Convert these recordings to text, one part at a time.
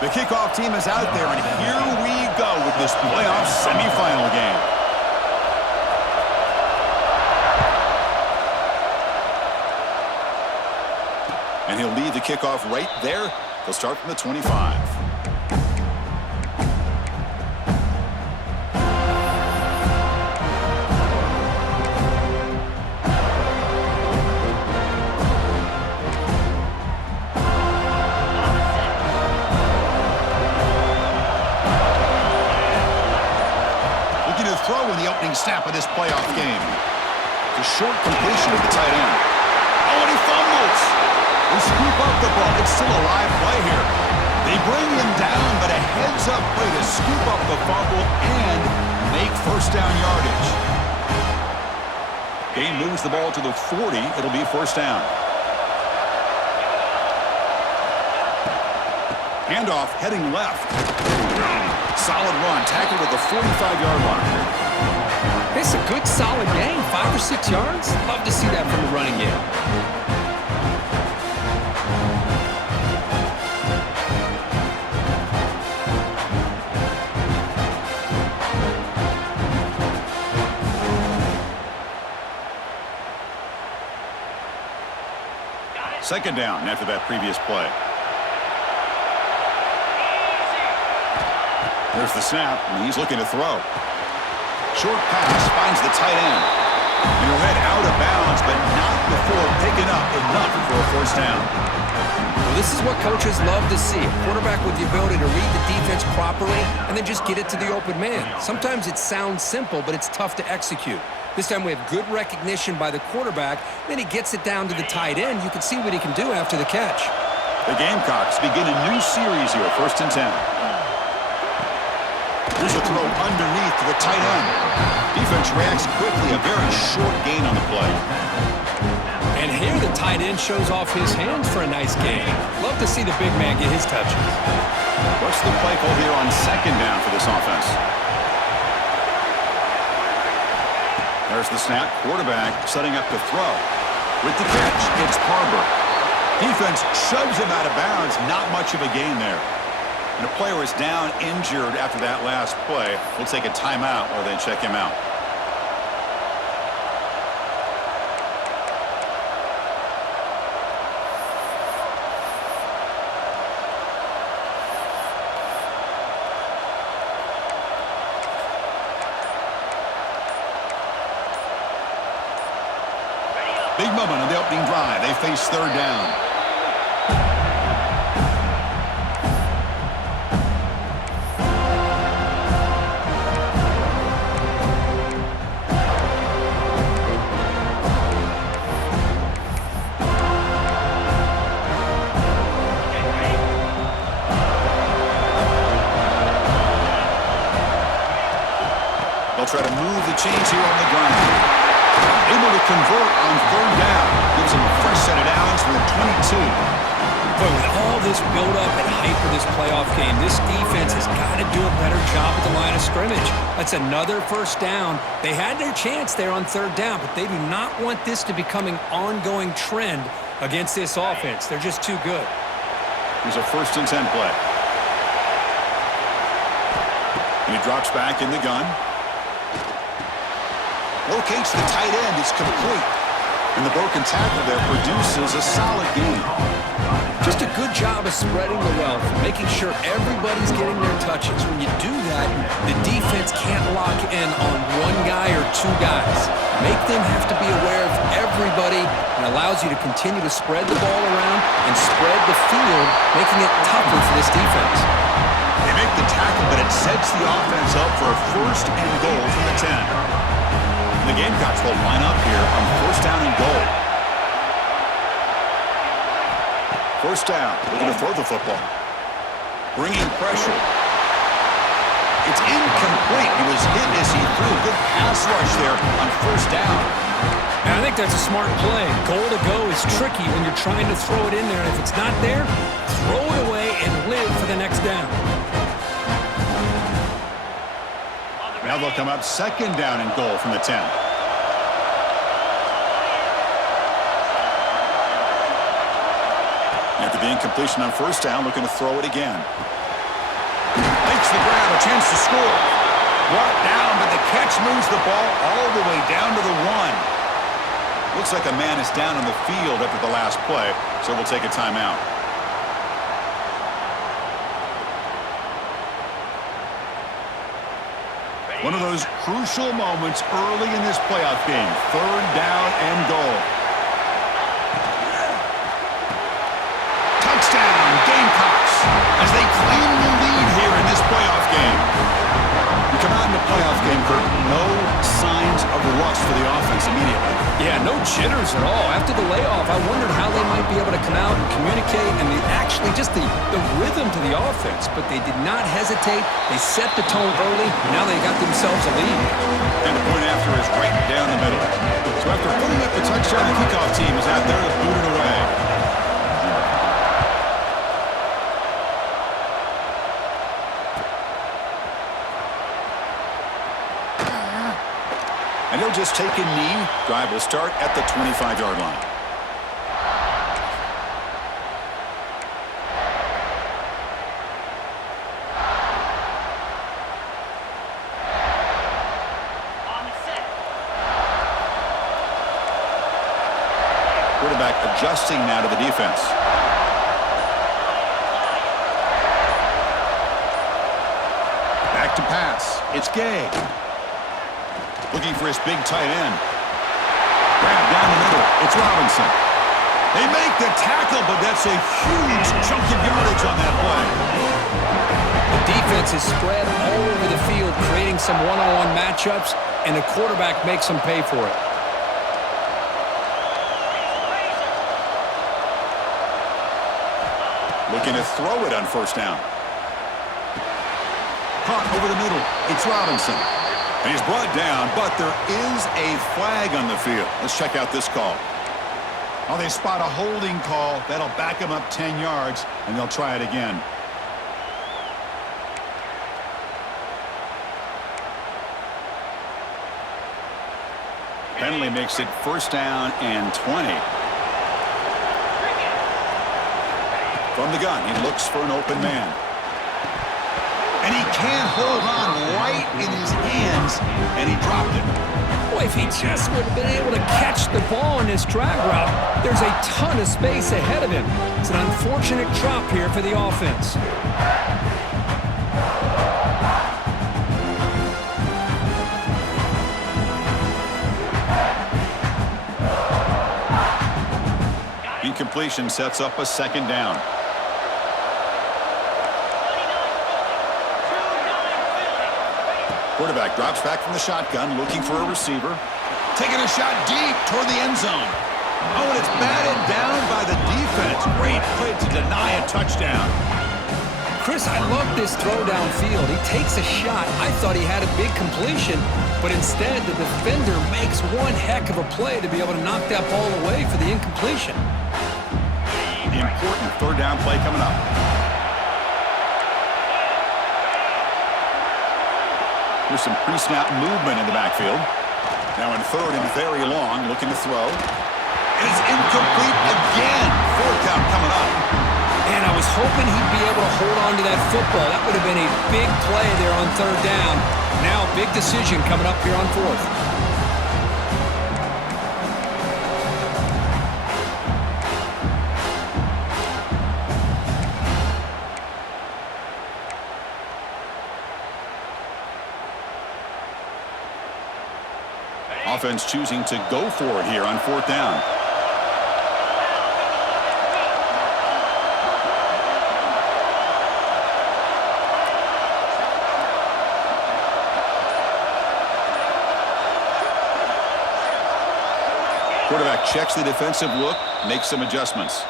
The kickoff team is out there, and here we go with this playoff semifinal game. And he'll lead the kickoff right there. They'll start from the 25. Looking to throw in the opening snap of this playoff game. The short completion of the tight end. Oh, and he fumbles. They scoop up the ball. It's still a live play here. They bring him down, but a heads-up play to scoop up the fumble and make first down yardage. Gain moves the ball to the 40. It'll be first down. Handoff heading left. Solid run. Tackled at the 45-yard line. It's a good, solid gain. 5 or 6 yards. Love to see that from the running game. Second down after that previous play. There's the snap, and he's looking to throw. Short pass finds the tight end. And he'll head out of bounds, but not before picking up enough for a first down. Well, this is what coaches love to see. A quarterback with the ability to read the defense properly and then just get it to the open man. Sometimes it sounds simple, but it's tough to execute. This time we have good recognition by the quarterback. Then he gets it down to the tight end. You can see what he can do after the catch. The Gamecocks begin a new series here, 1st and 10. Here's a throw underneath to the tight end. Defense reacts quickly, a very short gain on the play. And here the tight end shows off his hands for a nice gain. Love to see the big man get his touches. What's the play call here on second down for this offense? There's the snap. Quarterback setting up to throw. With the catch, it's Barber. Defense shoves him out of bounds. Not much of a gain there. And a player is down injured after that last play. We'll take a timeout or then check him out. Big moment on the opening drive. They face third down. They'll try to move the chains here on the ground. Able to convert on third down. Gives them a fresh set of downs from the 22. But with all this build-up and hype for this playoff game, this defense has got to do a better job at the line of scrimmage. That's another first down. They had their chance there on third down, but they do not want this to become an ongoing trend against this offense. They're just too good. Here's a 1st and 10 play. He drops back in the gun. Locates the tight end. It's complete. And the broken tackle there produces a solid gain. Just a good job of spreading the wealth, making sure everybody's getting their touches. When you do that, the defense can't lock in on one guy or two guys. Make them have to be aware of everybody and allows you to continue to spread the ball around and spread the field, making it tougher for this defense. They make the tackle, but it sets the offense up for a 1st and goal from the 10. The Gamecocks will line up here on 1st down and goal. 1st down, looking to throw the football. Bringing pressure. It's incomplete. He was hit as he threw. Good pass rush there on 1st down. And I think that's a smart play. Goal to go is tricky when you're trying to throw it in there. And if it's not there, throw it away and live for the next down. Now they'll come up 2nd down and goal from the 10. After the incompletion on 1st down, looking to throw it again. makes the grab, a chance to score. Brought down, but the catch moves the ball all the way down to the 1. Looks like a man is down on the field after the last play, so we'll take a timeout. One of those crucial moments early in this playoff game. 3rd down and goal. Touchdown, Gamecocks, as they claim the lead here in this playoff game. You come out in the playoff game, Kurt, no signs of rust for the offense immediately. Yeah, no jitters at all. After the layoff, I wondered how they might be able to come out and communicate and actually just the rhythm to the offense. But they did not hesitate. They set the tone early. Now they got themselves a lead. And the point after is right down the middle. So after putting up the touchdown, the kickoff team is out there to boot it away. And he'll just take a knee. Drive will start at the 25-yard line. Quarterback adjusting now to the defense. Back to pass. It's Gay. Looking for his big tight end. Grab down the middle. It's Robinson. They make the tackle, but that's a huge chunk of yardage on that play. The defense is spread all over the field, creating some one-on-one matchups, and the quarterback makes them pay for it. Looking to throw it on 1st down. Caught over the middle. It's Robinson. And he's brought down, but there is a flag on the field. Let's check out this call. Oh, they spot a holding call. That'll back them up 10 yards, and they'll try it again. Penalty makes it 1st down and 20. From the gun, he looks for an open man. And he can't hold on right in his hands, and he dropped it. Boy, if he just would have been able to catch the ball in this drag route, there's a ton of space ahead of him. It's an unfortunate drop here for the offense. Incompletion sets up a 2nd down. Quarterback drops back from the shotgun, looking for a receiver. Taking a shot deep toward the end zone. Oh, and it's batted down by the defense. Great play to deny a touchdown. Chris, I love this throw downfield. He takes a shot. I thought he had a big completion, but instead the defender makes one heck of a play to be able to knock that ball away for the incompletion. The important 3rd down play coming up. There's some pre-snap movement in the backfield. Now in 3rd and very long, looking to throw. And it's incomplete again. 4th down coming up. And I was hoping he'd be able to hold on to that football. That would have been a big play there on 3rd down. Now big decision coming up here on 4th. Offense choosing to go for it here on 4th down. Quarterback checks the defensive look, makes some adjustments.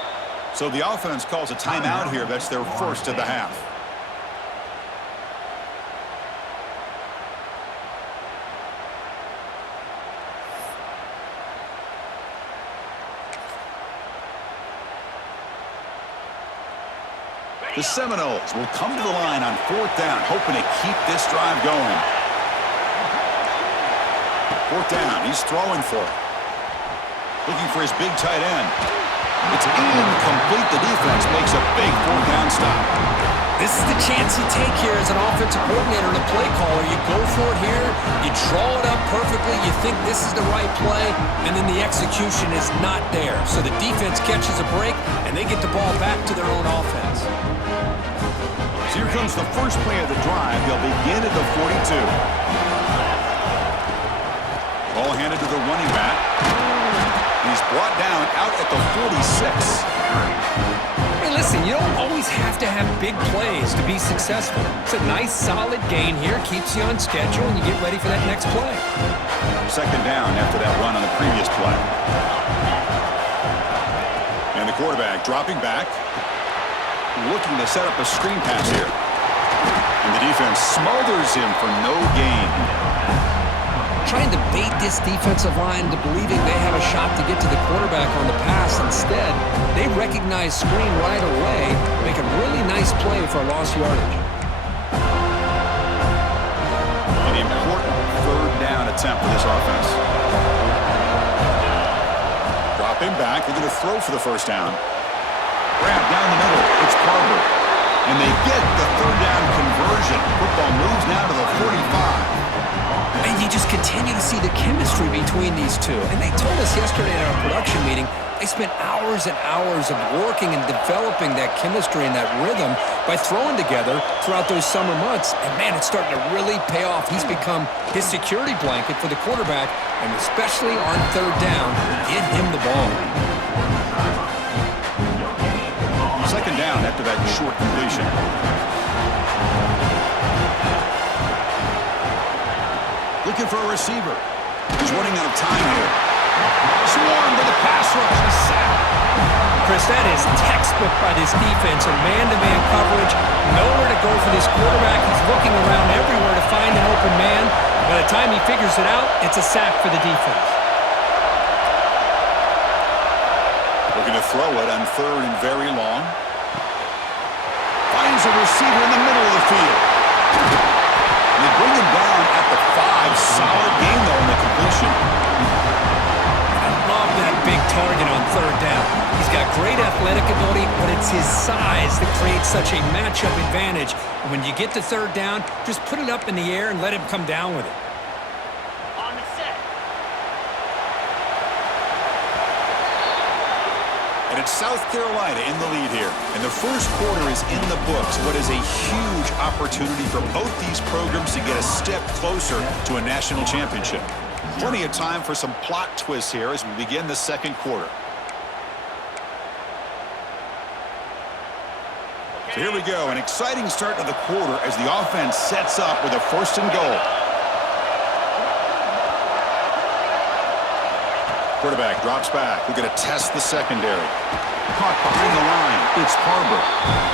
So the offense calls a timeout here. That's their 1st of the half. The Seminoles will come to the line on 4th down, hoping to keep this drive going. 4th down, he's throwing for it. Looking for his big tight end. It's incomplete. The defense makes a big 4th down stop. This is the chance you take here as an offensive coordinator and a play caller. You go for it here, you draw it up perfectly, you think this is the right play, and then the execution is not there. So the defense catches a break, and they get the ball back to their own offense. So here comes the first play of the drive. They'll begin at the 42. Ball handed to the running back. He's brought down out at the 46. Hey, listen, you don't always have to have big plays to be successful. It's a nice, solid gain here. Keeps you on schedule, and you get ready for that next play. Second down after that run on the previous play. And the quarterback dropping back, looking to set up a screen pass here. And the defense smothers him for no gain. Trying to bait this defensive line to believing they have a shot to get to the quarterback on the pass. Instead, they recognize screen right away, make a really nice play for a lost yardage. An important third down attempt for this offense. Dropping back, they're going to throw for the first down. Grab down the middle, it's Carver. And they get the third down conversion. Football moves now to the 45. And you just continue to see the chemistry between these two. And they told us yesterday at our production meeting, they spent hours and hours of working and developing that chemistry and that rhythm by throwing together throughout those summer months. And man, it's starting to really pay off. He's become his security blanket for the quarterback, and especially on third down, get him the ball. Second down after that short completion. Looking for a receiver. He's running out of time here. Swarmed to the pass rush. A sack. Chris, that is textbook by this defense. A man-to-man coverage. Nowhere to go for this quarterback. He's looking around everywhere to find an open man. By the time he figures it out, it's a sack for the defense. Looking to throw it on third and very long. Finds a receiver in the middle of the field. They bring him down at the 5. Solid gain, though, in the completion. I love that big target on third down. He's got great athletic ability, but it's his size that creates such a matchup advantage. And when you get to third down, just put it up in the air and let him come down with it. And it's South Carolina in the lead here. And the first quarter is in the books. What is a huge opportunity for both these programs to get a step closer to a national championship. Plenty of time for some plot twists here as we begin the second quarter. So here we go. An exciting start to the quarter as the offense sets up with a first and goal. Quarterback drops back. We're going to test the secondary. Caught behind the line. It's Harbor.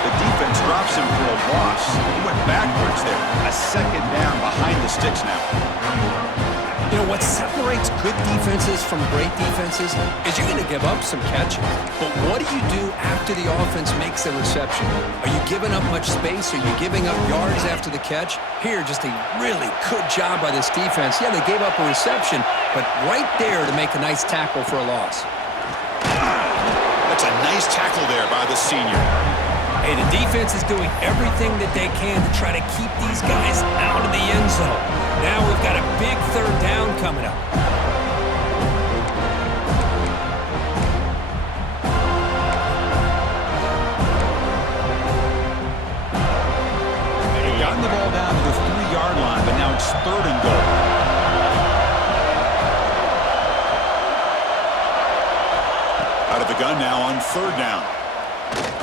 The defense drops him for a loss. He went backwards there. A second down behind the sticks now. You know, what separates good defenses from great defenses is you're going to give up some catches. But what do you do after the offense makes the reception? Are you giving up much space? Are you giving up yards after the catch? Here, just a really good job by this defense. Yeah, they gave up a reception, but right there to make a nice tackle for a loss. That's a nice tackle there by the senior. Hey, the defense is doing everything that they can to try to keep these guys out of the end zone. Now we've got a big third down coming up. They've gotten the ball down to the 3-yard line, but now it's third and goal. Out of the gun now on third down.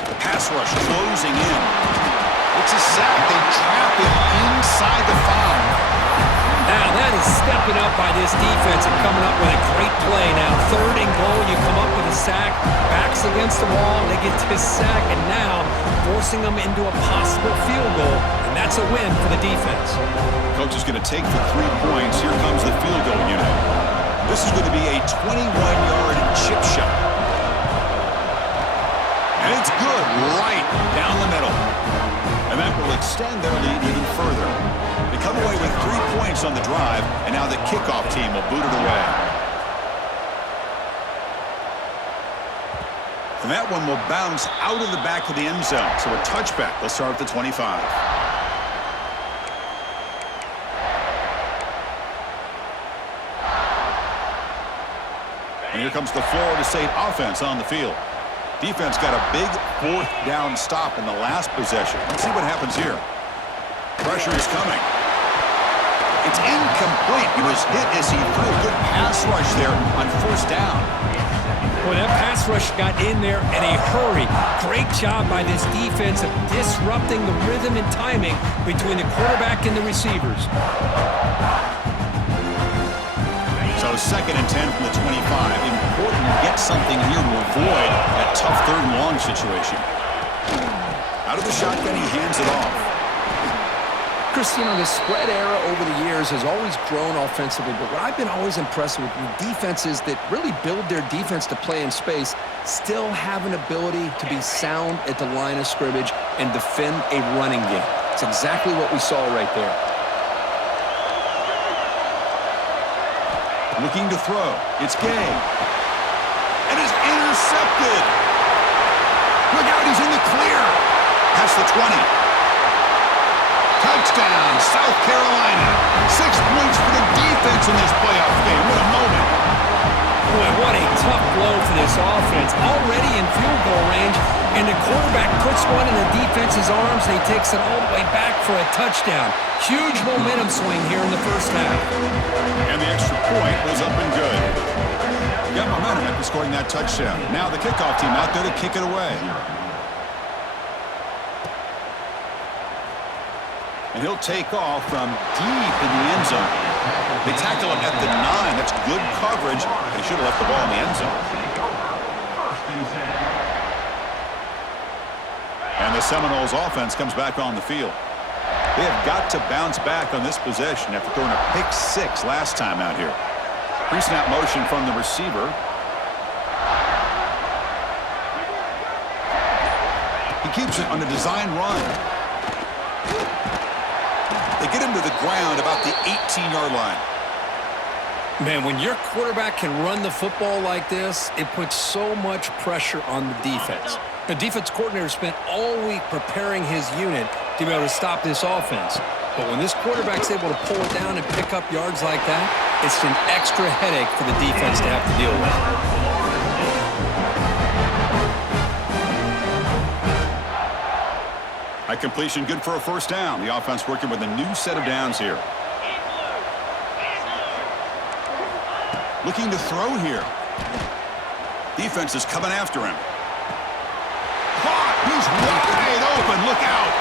The pass rush closing in. It's a sack. They trap him inside the 5. Now that is stepping up by this defense and coming up with a great play. Now third and goal, you come up with a sack, backs against the wall, they get this sack, and now forcing them into a possible field goal, and that's a win for the defense. Coach is going to take the 3 points. Here comes the field goal unit. This is going to be a 21-yard chip shot. And it's good right down the middle. And that will extend their lead even further. They come away with 3 points on the drive, and now the kickoff team will boot it away. And that one will bounce out of the back of the end zone. So a touchback. They'll start at the 25. And here comes the Florida State offense on the field. Defense got a big fourth down stop in the last possession. Let's see what happens here. Pressure is coming. It's incomplete. He was hit as he threw a good pass rush there on first down. Boy, that pass rush got in there in a hurry. Great job by this defense of disrupting the rhythm and timing between the quarterback and the receivers. So 2nd and 10 from the 25. Important to get something here to avoid that tough 3rd and long situation. Out of the shotgun, he hands it off. Chris, you know, the spread era over the years has always grown offensively, but what I've been always impressed with defenses that really build their defense to play in space still have an ability to be sound at the line of scrimmage and defend a running game. It's exactly what we saw right there. Looking to throw. It's Gay. And is intercepted. Look out, he's in the clear. Past the 20. Touchdown, South Carolina. 6 points for the defense in this playoff game. What a moment. Boy, what a tough blow for this offense. Already in field goal range, and the quarterback puts one in the defense's arms, and he takes it all the way back for a touchdown. Huge momentum swing here in the first half. And the extra point was up and good. Got momentum after scoring that touchdown. Now the kickoff team out there to kick it away. And he'll take off from deep in the end zone. They tackle him at the 9. That's good coverage. They should have left the ball in the end zone. And the Seminoles offense comes back on the field. They have got to bounce back on this possession after throwing a pick 6 last time out here. Pre-snap motion from the receiver. He keeps it on a design run. They get him to the ground about the 18-yard line. Man, when your quarterback can run the football like this, it puts so much pressure on the defense. The defense coordinator spent all week preparing his unit to be able to stop this offense. But when this quarterback's able to pull it down and pick up yards like that, it's an extra headache for the defense to have to deal with. High completion, good for a first down. The offense working with a new set of downs here. Looking to throw here. Defense is coming after him. Caught! He's wide open. Look out!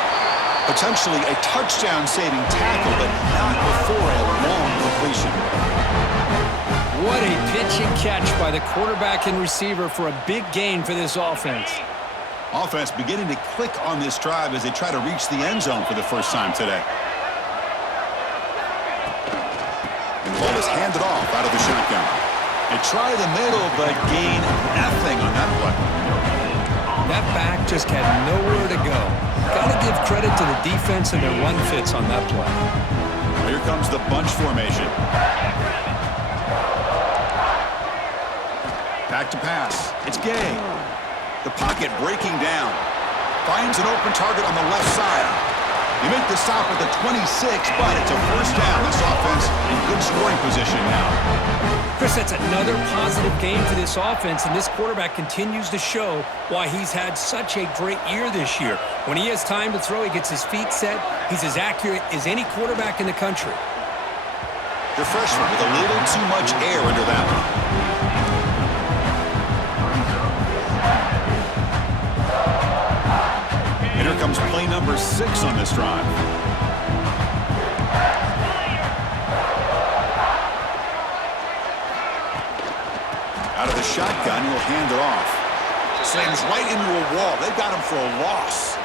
Potentially a touchdown-saving tackle, but not before a long completion. What a pitch and catch by the quarterback and receiver for a big gain for this offense. Offense beginning to click on this drive as they try to reach the end zone for the first time today. And the ball is handed off out of the shotgun. They try the middle, but gain nothing on that play. That back just had nowhere to go. Got to give credit to the defense and their run fits on that play. Well, here comes the bunch formation. Back to pass. It's Gay. The pocket breaking down. Finds an open target on the left side. They make the stop at the 26, but it's a first down. This offense in good scoring position now. Chris, that's another positive game for this offense, and this quarterback continues to show why he's had such a great year this year. When he has time to throw, he gets his feet set. He's as accurate as any quarterback in the country. The freshman with a little too much air under that one. And here comes play number 6 on this drive. Out of the shotgun, he'll hand it off. Slams right into a wall. They've got him for a loss.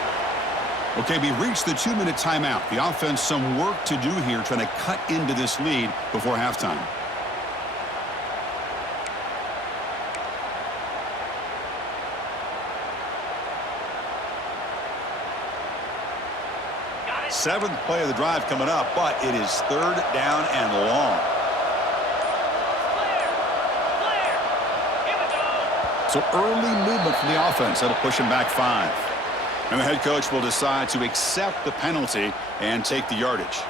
Okay, we reached the 2-minute timeout. The offense some work to do here, trying to cut into this lead before halftime. Seventh play of the drive coming up, but it is 3rd down and long. So early movement from the offense. That'll push him back 5. And the head coach will decide to accept the penalty and take the yardage.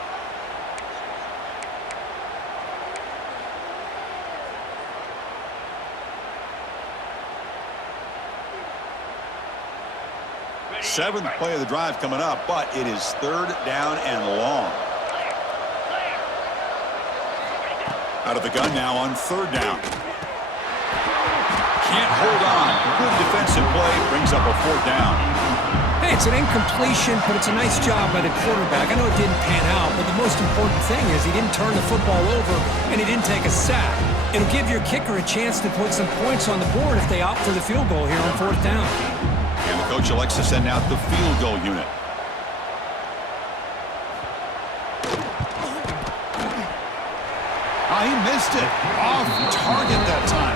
Seventh play of the drive coming up, but it is 3rd down and long. Out of the gun now on 3rd down. Can't hold on. Good defensive play. Brings up a 4th down. Hey, it's an incompletion, but it's a nice job by the quarterback. I know it didn't pan out, but the most important thing is he didn't turn the football over and he didn't take a sack. It'll give your kicker a chance to put some points on the board if they opt for the field goal here on 4th down. And the coach elects to send out the field goal unit. Oh, he missed it. Off target that time.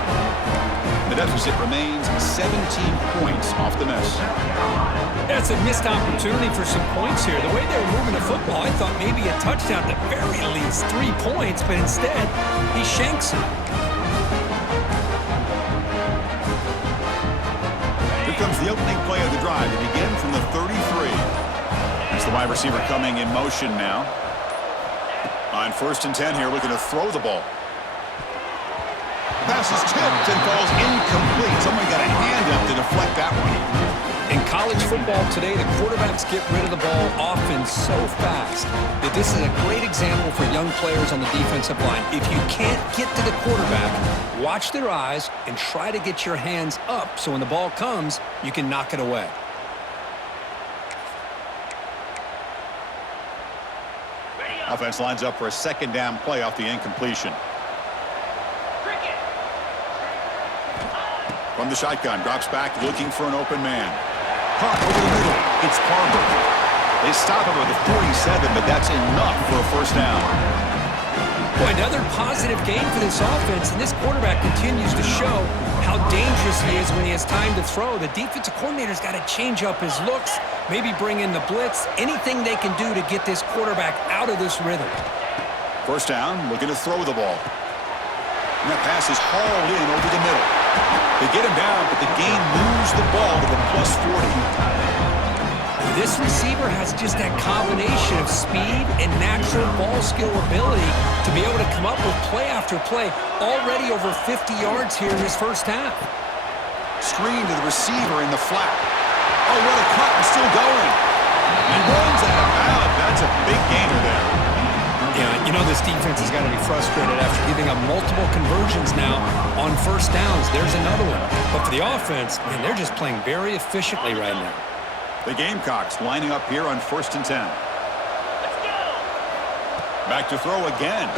The deficit remains 17 points off the miss. That's a missed opportunity for some points here. The way they were moving the football, I thought maybe a touchdown at the very least, 3 points, but instead, he shanks it. Here comes the opening play of the drive. They begin from the 33. There's the wide receiver coming in motion now. On 1st and 10 here, looking to throw the ball. Pass is tipped and falls incomplete. Someone got a hand up to deflect that one. In college football today, the quarterbacks get rid of the ball often so fast that this is a great example for young players on the defensive line. If you can't get to the quarterback, watch their eyes and try to get your hands up so when the ball comes, you can knock it away. Offense lines up for a 2nd down play off the incompletion. From the shotgun, drops back looking for an open man. Caught over the middle. It's Parker. They stop him with a 47, but that's enough for a 1st down. Boy, another positive game for this offense, and this quarterback continues to show how dangerous he is when he has time to throw. The defensive coordinator's got to change up his looks, maybe bring in the blitz, anything they can do to get this quarterback out of this rhythm. 1st down, looking to throw the ball. And that pass is hauled in over the middle. They get him down, but the game moves the ball to the +40. This receiver has just that combination of speed and natural ball skill ability to be able to come up with play after play, already over 50 yards here in his 1st half. Screen to the receiver in the flat. Oh, what a cut, and still going. He runs out of bounds. That's a big gainer there. Yeah, you know this defense has got to be frustrated after giving up multiple conversions now on 1st downs. There's another one. But for the offense, man, they're just playing very efficiently right now. The Gamecocks lining up here on 1st and 10. Let's go. Back to throw again.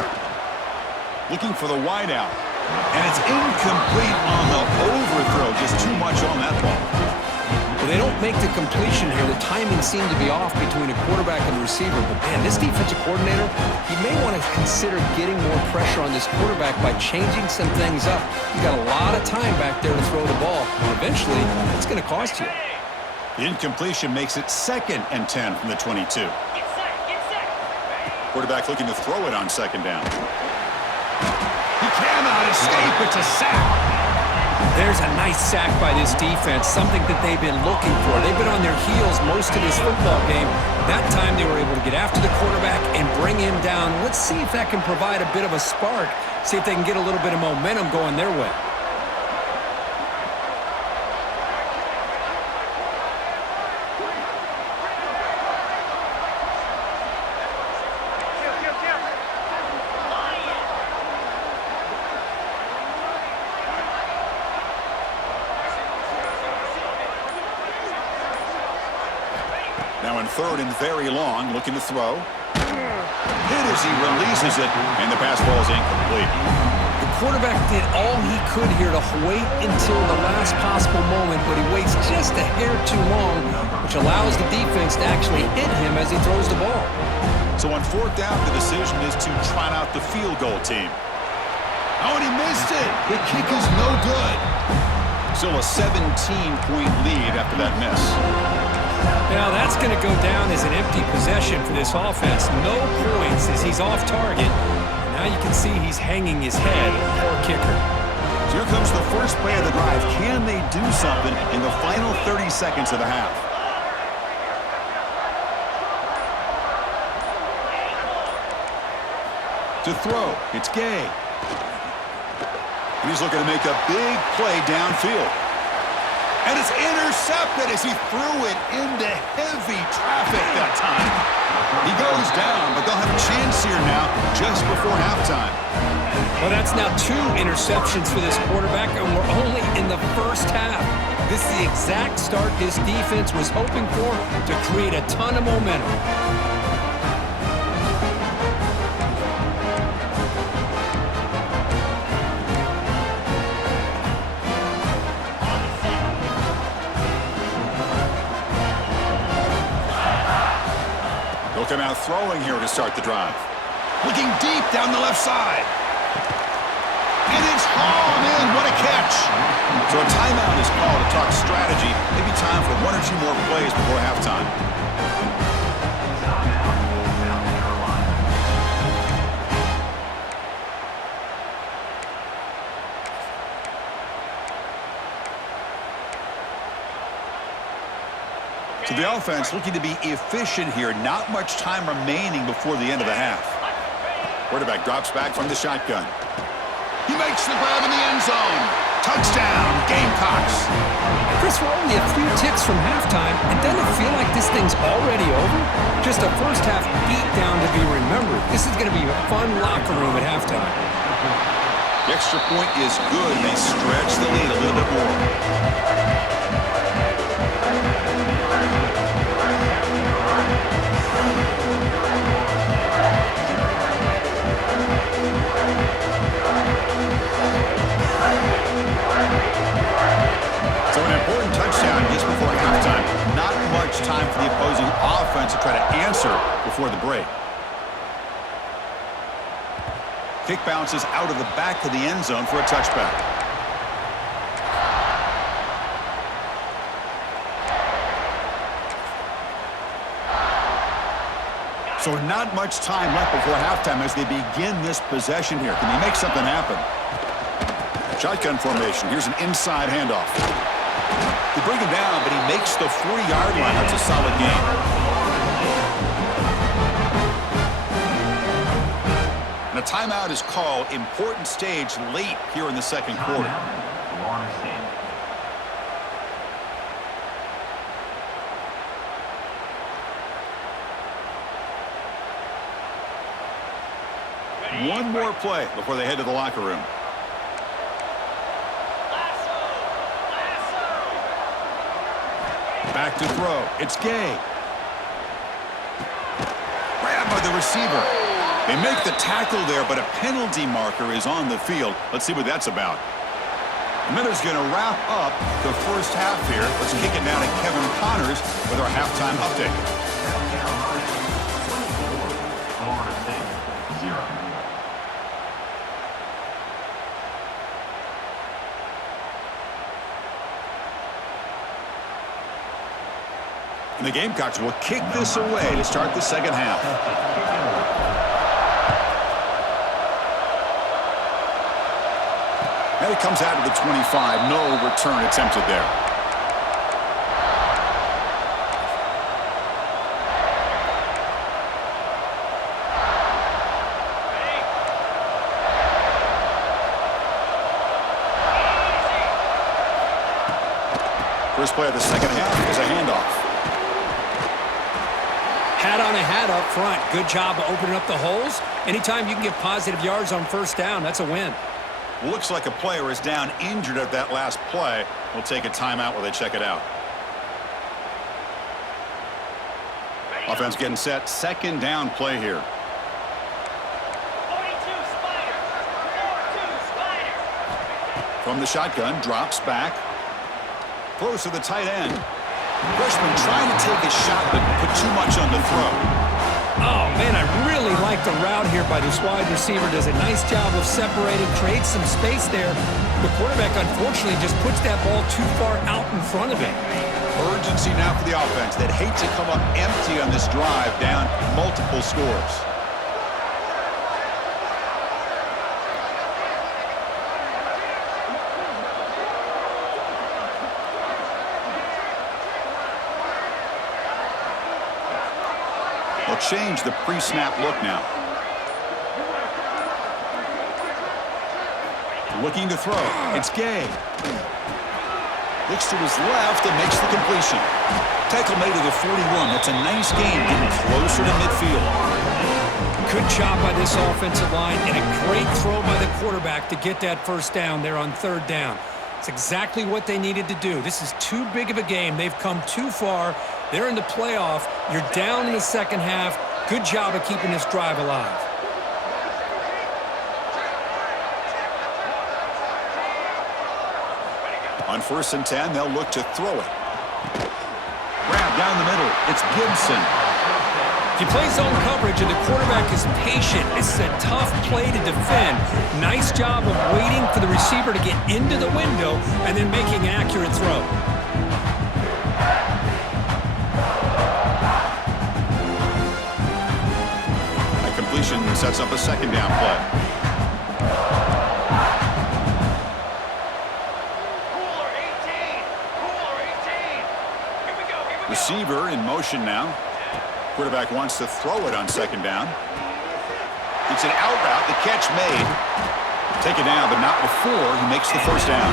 Looking for the wideout. And it's incomplete on the overthrow. Just too much on that ball. Well, they don't make the completion here. The timing seemed to be off between a quarterback and a receiver. But, man, this defensive coordinator, he may want to consider getting more pressure on this quarterback by changing some things up. He's got a lot of time back there to throw the ball. And eventually, it's going to cost you. The incompletion makes it 2nd and 10 from the 22. Get set, get set. Quarterback looking to throw it on 2nd down. He cannot escape. It's a sack. There's a nice sack by this defense, something that they've been looking for. They've been on their heels most of this football game. That time they were able to get after the quarterback and bring him down. Let's see if that can provide a bit of a spark, see if they can get a little bit of momentum going their way. Now in 3rd and very long, looking to throw. Hit as he releases it, and the pass ball is incomplete. The quarterback did all he could here to wait until the last possible moment, but he waits just a hair too long, which allows the defense to actually hit him as he throws the ball. So on 4th down, the decision is to trot out the field goal team. Oh, and he missed it. The kick is no good. Still a 17-point lead after that miss. Now that's going to go down as an empty possession for this offense. No points as he's off target. Now you can see he's hanging his head. Poor kicker. So here comes the first play of the drive. Can they do something in the final 30 seconds of the half? To throw, it's Gay. And he's looking to make a big play downfield. And it's intercepted as he threw it into heavy traffic that time. He goes down, but they'll have a chance here now just before halftime. Well, that's now 2 interceptions for this quarterback, and we're only in the first half. This is the exact start this defense was hoping for to create a ton of momentum. They'll come out throwing here to start the drive. Looking deep down the left side. And it's hauled in. What a catch. So a timeout is called to talk strategy. Maybe time for 1 or 2 more plays before halftime. So the offense looking to be efficient here. Not much time remaining before the end of the half. Quarterback drops back from the shotgun. He makes the grab in the end zone. Touchdown, Gamecocks. Chris, we're only a few ticks from halftime, and doesn't it feel like this thing's already over? Just a first half beatdown to be remembered. This is going to be a fun locker room at halftime. The extra point is good, and they stretch the lead a little bit more. So an important touchdown just before halftime. Not much time for the opposing offense to try to answer before the break. Kick bounces out of the back of the end zone for a touchback. So not much time left before halftime as they begin this possession here. Can they make something happen? Shotgun formation. Here's an inside handoff. They bring him down, but he makes the 40-yard line. That's a solid gain. And a timeout is called. Important stage late here in the second quarter. One more play before they head to the locker room. Back to throw. It's Gay. Grabbed by the receiver. They make the tackle there, but a penalty marker is on the field. Let's see what that's about. The minute's going to wrap up the first half here. Let's kick it down to Kevin Connors with our halftime update. And the Gamecocks will kick this away to start the second half. And it comes out of the 25. No return attempted there. First play of the second half is a handoff. Hat on a hat up front. Good job of opening up the holes. Anytime you can get positive yards on first down, that's a win. Looks like a player is down injured at that last play. We'll take a timeout while they check it out. Offense getting set. Second down play here. 42 Spider. 4-2 Spider. From the shotgun, drops back. Throws to the tight end. Freshman trying to take a shot, but put too much on the throw. Oh, man, I really like the route here by this wide receiver. Does a nice job of separating, creates some space there. The quarterback, unfortunately, just puts that ball too far out in front of him. Urgency now for the offense that hate to come up empty on this drive, down multiple scores. They'll change the pre-snap look now. Looking to throw. It's Gay. Looks to his left and makes the completion. Tackle made to the 41. That's a nice gain, getting closer to midfield. Good job by this offensive line and a great throw by the quarterback to get that first down there on third down. It's exactly what they needed to do. This is too big of a game. They've come too far. They're in the playoff. You're down in the second half. Good job of keeping this drive alive. On 1st and 10, they'll look to throw it. Grab down the middle. It's Gibson. If you play zone coverage and the quarterback is patient, this is a tough play to defend. Nice job of waiting for the receiver to get into the window and then making an accurate throw. That completion sets up a second down play. Receiver in motion now. Quarterback wants to throw it on second down. It's an out route. The catch made. Take it down, but not before he makes the first down.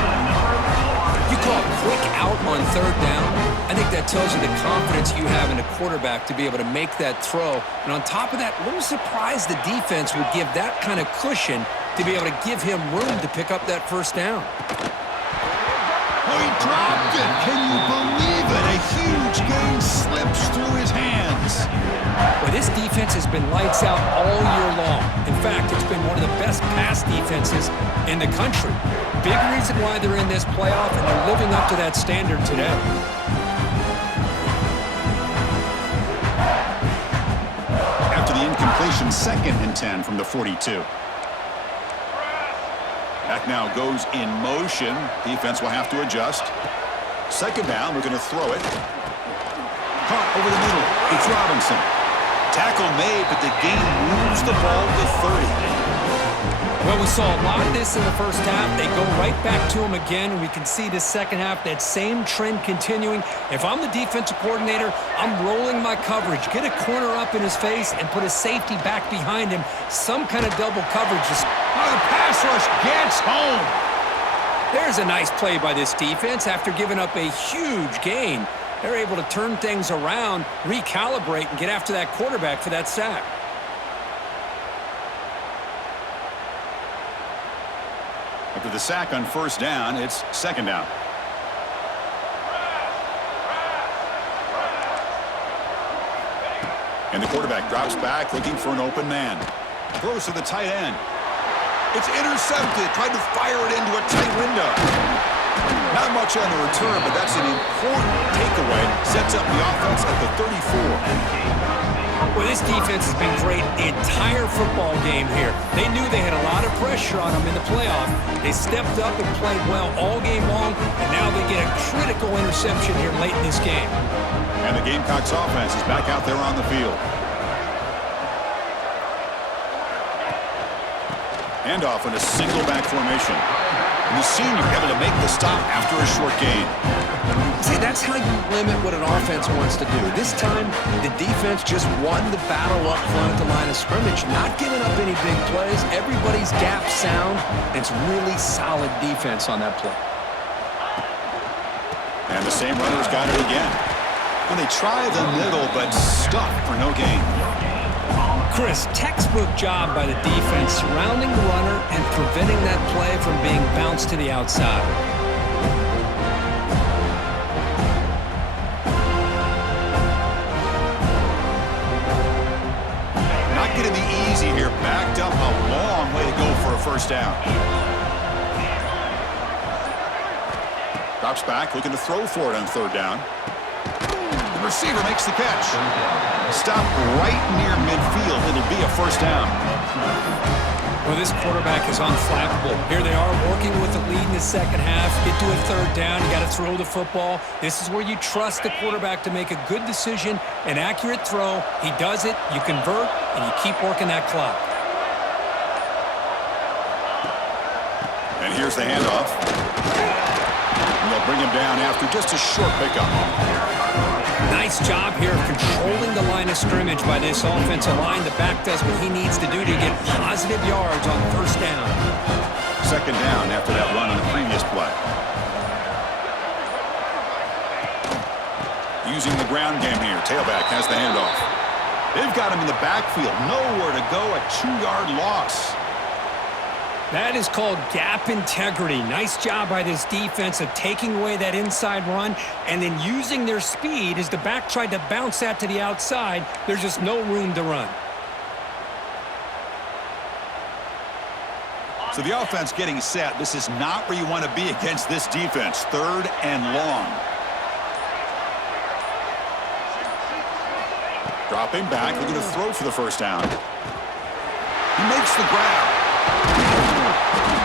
You call a quick out on third down. I think that tells you the confidence you have in a quarterback to be able to make that throw. And on top of that, a little surprised the defense would give that kind of cushion to be able to give him room to pick up that first down. Oh, he dropped it. Can you believe it? A huge gain slips through his hands. Well, this defense has been lights out all year long. In fact, it's been one of the best pass defenses in the country. Big reason why they're in this playoff, and they're living up to that standard today. After the incompletion, 2nd and 10 from the 42. Back now goes in motion. Defense will have to adjust. Second down, we're going to throw it. Caught over the middle. It's Robinson. Tackle made, but the gain moves the ball to 30. Well, we saw a lot of this in the first half. They go right back to him again, and we can see the second half, that same trend continuing. If I'm the defensive coordinator, I'm rolling my coverage. Get a corner up in his face and put a safety back behind him. Some kind of double coverage. Oh, the pass rush gets home. There's a nice play by this defense. After giving up a huge gain, they're able to turn things around, recalibrate, and get after that quarterback for that sack. After the sack on first down, it's second down. And the quarterback drops back, looking for an open man. Throws to the tight end. It's intercepted. Tried to fire it into a tight window. Not much on the return, but that's an important takeaway. Sets up the offense at the 34. Well, this defense has been great the entire football game here. They knew they had a lot of pressure on them in the playoff. They stepped up and played well all game long, and now they get a critical interception here late in this game. And the Gamecocks offense is back out there on the field. Handoff in a single back formation. And the senior able to make the stop after a short gain. See, that's how you limit what an offense wants to do. This time, the defense just won the battle up front at the line of scrimmage, not giving up any big plays. Everybody's gap sound. It's really solid defense on that play. And the same runners got it again. Well, they try the middle, but stuck for no gain. Chris, textbook job by the defense surrounding the runner and preventing that play from being bounced to the outside. Not going to be easy here. Backed up a long way to go for a first down. Drops back, looking to throw for it on third down. The receiver makes the catch. Stop right near midfield. It'll be a first down. Well, this quarterback is unflappable. Here they are working with the lead in the second half. Get to a third down. You got to throw the football. This is where you trust the quarterback to make a good decision, an accurate throw. He does it. You convert, and you keep working that clock. And here's the handoff. And they'll bring him down after just a short pickup. Nice job here of controlling the line of scrimmage by this offensive line. The back does what he needs to do to get positive yards on first down. Second down after that run on the previous play. Using the ground game here. Tailback has the handoff. They've got him in the backfield. Nowhere to go. A 2-yard loss. That is called gap integrity. Nice job by this defense of taking away that inside run and then using their speed as the back tried to bounce that to the outside. There's just no room to run. So the offense getting set. This is not where you want to be against this defense. 3rd and long. Dropping back, looking to throw for the first down. He makes the grab.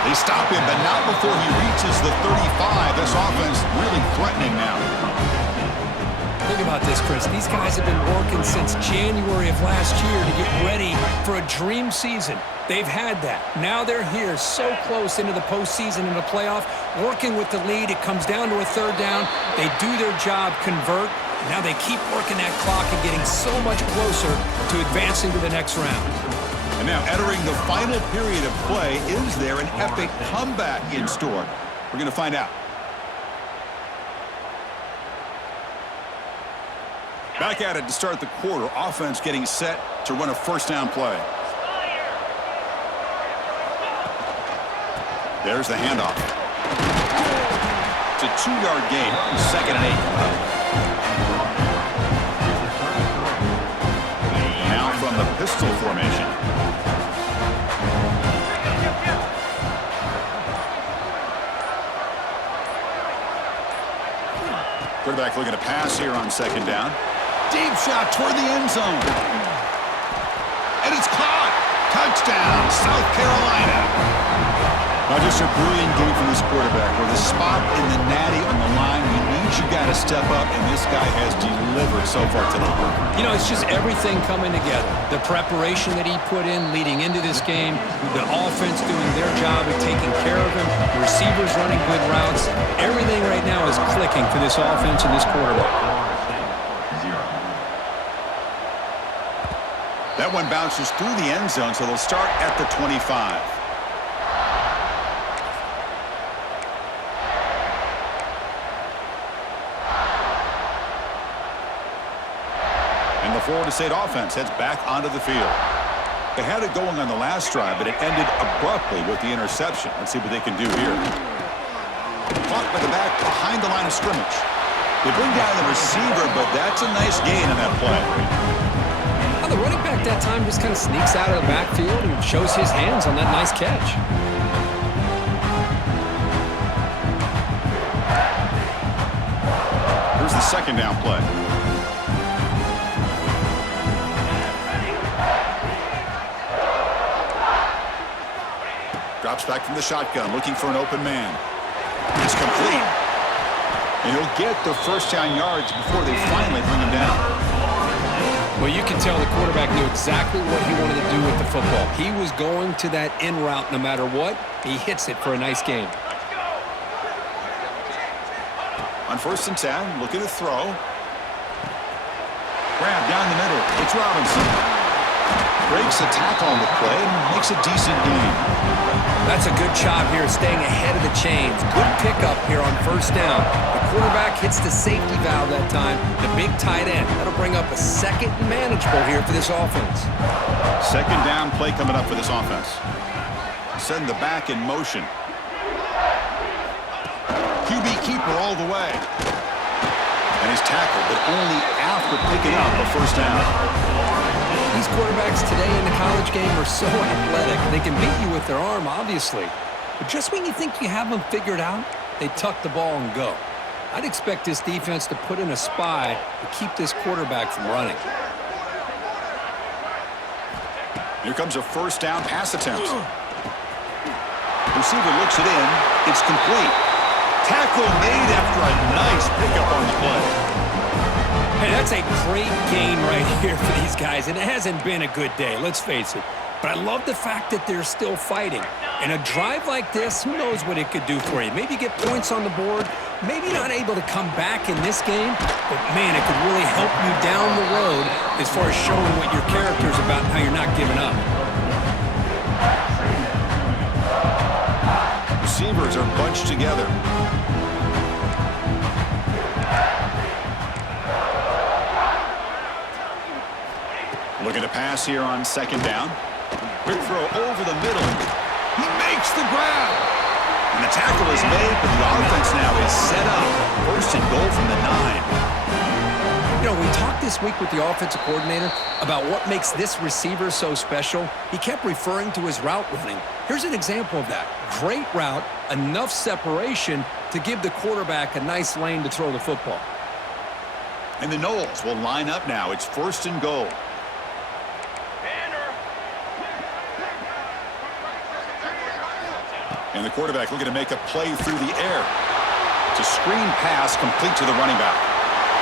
They stop him, but not before he reaches the 35. This offense really threatening now. Think about this, Chris. These guys have been working since January of last year to get ready for a dream season. They've had that. Now they're here so close into the postseason and the playoff, working with the lead. It comes down to a 3rd down. They do their job, convert. Now they keep working that clock and getting so much closer to advancing to the next round. And now entering the final period of play, is there an epic comeback in store? We're going to find out. Back at it to start the quarter. Offense getting set to run a first down play. There's the handoff. It's a 2-yard gain. 2nd and 8 coming up. Now from the pistol formation. Quarterback looking to pass here on 2nd down. Deep shot toward the end zone. And it's caught. Touchdown, South Carolina. Now just a brilliant game from this quarterback where the spot in the natty on the line, he needs you got to step up, and this guy has delivered so far tonight. You know, it's just everything coming together. The preparation that he put in leading into this game, the offense doing their job of taking care of him, the receivers running good routes. Everything right now is clicking for this offense and this quarterback. That one bounces through the end zone, so they'll start at the 25. And the Florida State offense heads back onto the field. They had it going on the last drive, but it ended abruptly with the interception. Let's see what they can do here. Caught by the back behind the line of scrimmage. They bring down the receiver, but that's a nice gain on that play. The running back that time just kind of sneaks out of the backfield and shows his hands on that nice catch. Here's the 2nd down play. Drops back from the shotgun, looking for an open man. It's complete. And he'll get the first down yards before they finally bring him down. Well, you can tell the quarterback knew exactly what he wanted to do with the football. He was going to that in route no matter what. He hits it for a nice gain. On 1st and 10, looking to throw. Grab down the middle. It's Robinson. Breaks a tackle on the play and makes a decent gain. That's a good job here, staying ahead of the chains. Good pickup here on 1st down. The quarterback hits the safety valve that time. The big tight end. That'll bring up a 2nd and manageable here for this offense. 2nd down play coming up for this offense. Send the back in motion. QB keeper all the way. And he's tackled, but only after picking up a 1st down. These quarterbacks today in the college game are so athletic. They can beat you with their arm, obviously. But just when you think you have them figured out, they tuck the ball and go. I'd expect this defense to put in a spy to keep this quarterback from running. Here comes a 1st down pass attempt. Receiver looks it in. It's complete. Tackle made after a nice pickup on the play. Hey, that's a great game right here for these guys, and it hasn't been a good day, let's face it. But I love the fact that they're still fighting. And a drive like this, who knows what it could do for you. Maybe get points on the board, maybe not able to come back in this game, but man, it could really help you down the road as far as showing what your character is about and how you're not giving up. Receivers are bunched together. Looking to pass here on second down. Quick throw over the middle. He makes the grab. And the tackle is made, but the offense now is set up. First and goal from the 9. You know, we talked this week with the offensive coordinator about what makes this receiver so special. He kept referring to his route running. Here's an example of that. Great route, enough separation to give the quarterback a nice lane to throw the football. And the Knowles will line up now. It's first and goal. And the quarterback looking to make a play through the air. It's a screen pass complete to the running back.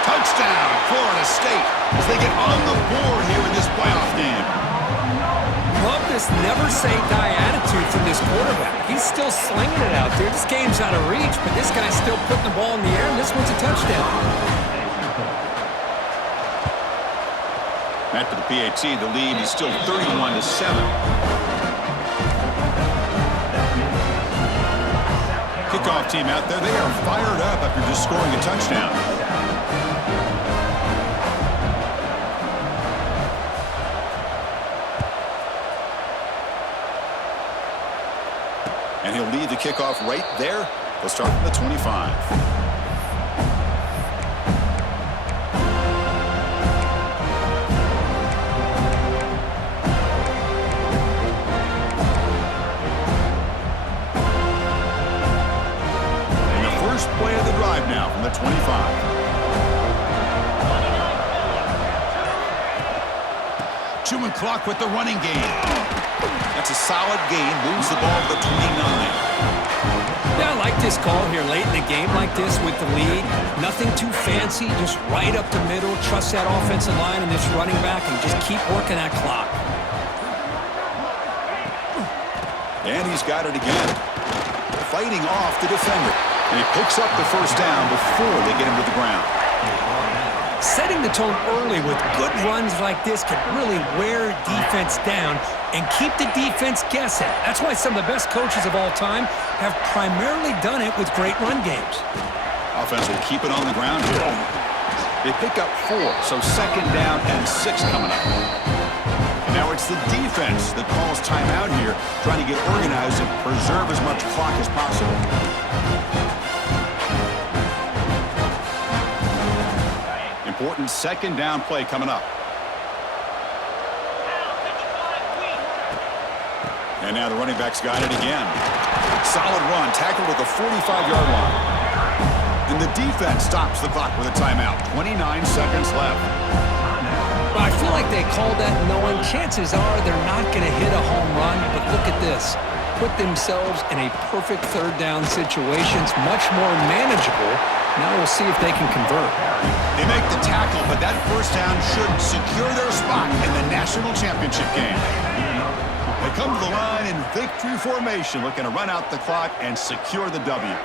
Touchdown, Florida State, as they get on the board here in this playoff game. Love this never-say-die attitude from this quarterback. He's still slinging it out there. This game's out of reach, but this guy's still putting the ball in the air, and this one's a touchdown. After the PAT, the lead is still 31-7. Kickoff team out there, they are fired up after just scoring a touchdown. And he'll lead the kickoff right there. They'll start from the 25. Play of the drive now from the 25. Chewing clock with the running game. That's a solid gain. Moves the ball to the 29. Yeah, I like this call here late in the game like this with the lead. Nothing too fancy, just right up the middle. Trust that offensive line and this running back and just keep working that clock. And he's got it again. Fighting off the defender. And he picks up the first down before they get him to the ground. Setting the tone early with good runs like this can really wear defense down and keep the defense guessing. That's why some of the best coaches of all time have primarily done it with great run games. Offense will keep it on the ground here. They pick up 4, so second down and 6 coming up. And now it's the defense that calls timeout here, trying to get organized and preserve as much clock as possible. Important second down play coming up. And now the running back's got it again. Solid run, tackled at the 45-yard line. And the defense stops the clock with a timeout. 29 seconds left. Well, I feel like they called that knowing chances are they're not going to hit a home run, but look at this. Put themselves in a perfect third down situation. It's much more manageable. Now we'll see if they can convert. They make the tackle, but that first down should secure their spot in the national championship game. They come to the line in victory formation, looking to run out the clock and secure the W.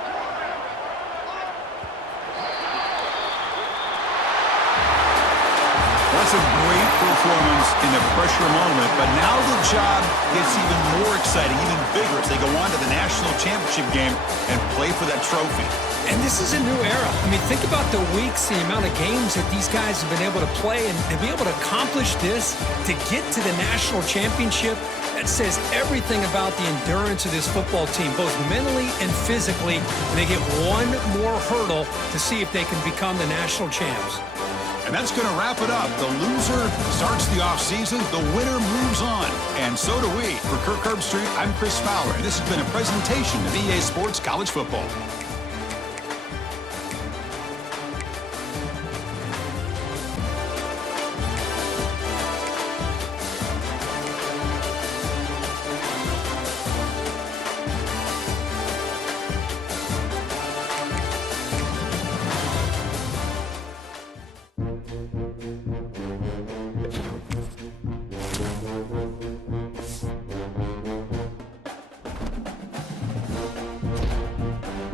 That's a great performance in the pressure moment, but now the job gets even more exciting, even bigger as they go on to the national championship game and play for that trophy. And this is a new era. I mean, think about the weeks, the amount of games that these guys have been able to play, and to be able to accomplish this, to get to the national championship, that says everything about the endurance of this football team, both mentally and physically. And they get one more hurdle to see if they can become the national champs. And that's going to wrap it up. The loser starts the offseason. The winner moves on. And so do we. For Kirk Herbstreit, I'm Chris Fowler, and this has been a presentation of EA Sports College Football.